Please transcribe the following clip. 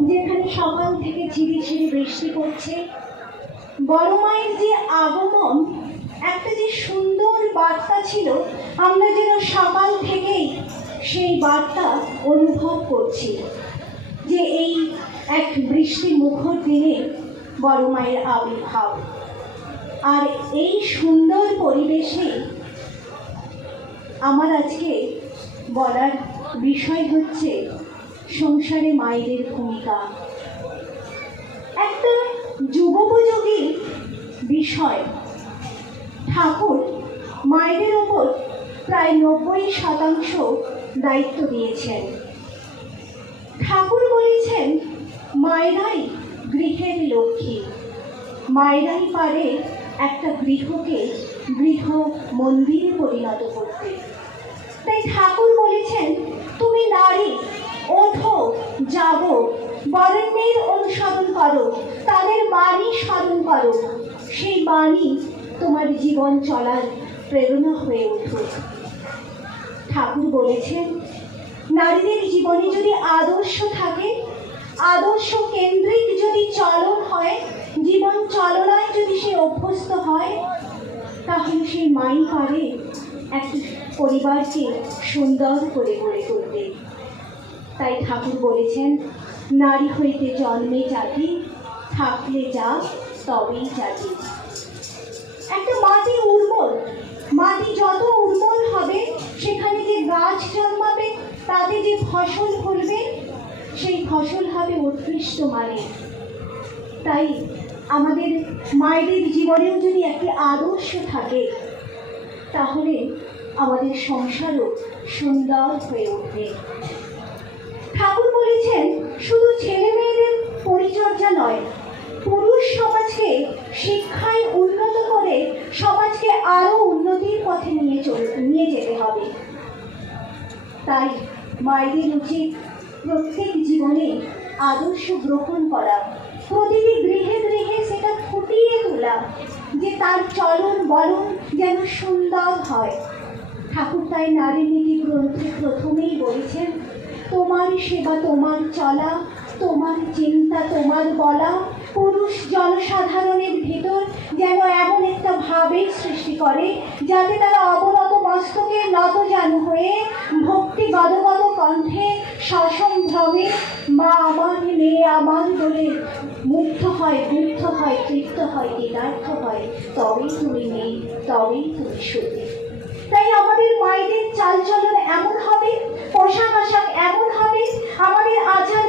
যেখানে সকাল থেকে ঝিরিঝিরি বৃষ্টি পড়ছে, বড় মায়ের যে আগমন, একটা যে সুন্দর বার্তা ছিল, আমরা যেন সকাল থেকেই সেই বার্তা অনুভব করছি যে এই এক বৃষ্টি মুখর দিনে বড় মায়ের আবির্ভাব। আর এই সুন্দর পরিবেশে আমার আজকে বলার বিষয় হচ্ছে সংসারে মায়েদের ভূমিকা। একটা যুগোপযোগী বিষয়। ঠাকুর মায়েদের ওপর প্রায় 90% দায়িত্ব দিয়েছেন। ঠাকুর বলেছেন মায়েরাই গৃহের লক্ষ্মী, মায়েরাই পারে একটা গৃহকে গৃহ মন্দিরে পরিণত করতে। তাই ঠাকুর বলেছেন তুমি নারী, ওঠো, জাগো, বরেণ্যের অনুসরণ করো, তাদের বাণী স্মরণ করো, সেই বাণী তোমার জীবন চলার প্রেরণা হয়ে উঠুক। ঠাকুর বলেছেন নারীদের জীবনে যদি আদর্শ থাকে, আদর্শ কেন্দ্রিক যদি চলন হয়, জীবন চলনায় যদি সে অভ্যস্ত হয়, তাহলে সেই মাই পারে একটা পরিবারকে সুন্দর করে গড়ে তুলতে। তাই ঠাকুর বলেছেন নারী হইতে জন্মে জাতি, থাকলে যা তবেই জাতি। একটা মাটি উর্বর, মাটি যত উর্বর হবে সেখানে যে গাছ জন্মাবে, তাতে যে ফসল ফলবে, সেই ফসল হবে উৎকৃষ্ট মানের। তাই আমাদের মায়েদের জীবনেও যদি একটি আদর্শ থাকে, তাহলে আমাদের সংসারও সুন্দর হয়ে উঠবে। ঠাকুর বলেছেন শুধু ছেলে মেয়েদের পরিচর্যা নয়, পুরুষ সমাজকে শিক্ষায় উন্নত করে সমাজকে আরো উন্নতির পথে নিয়ে যেতে হবে। তাই মায়েদের উচিত প্রত্যেক জীবনে আদর্শ গ্রহণ করা, প্রতিটি গৃহে গৃহে সেটা ফুটিয়ে তোলা, যে তার চলন বলন যেন সুন্দর হয়। ঠাকুর তাই নারী নীতি গ্রন্থে প্রথমেই বলেছেন তোমার সেবা তোমার চলা, তোমার চিন্তা তোমার বলা, পুরুষ জনসাধারণের ভিতর যেন এমন একটা ভাবের সৃষ্টি করে যাতে তারা অবনত মস্তকে নতজানু হয়ে ভক্তি গদগদ কণ্ঠে সসম্ভ্রমে মা আমার মেয়ে আমার বলে মুগ্ধ হয়, বুদ্ধ হয়, তৃপ্ত হয়, কৃতার্থ হয়, তবেই তুমি মেয়ে, তবেই তুমি সতী। তাই আমাদের মায়েদের চালচলন এমন হবে, পোশাক আশাক এমন হবে, আমাদের আচার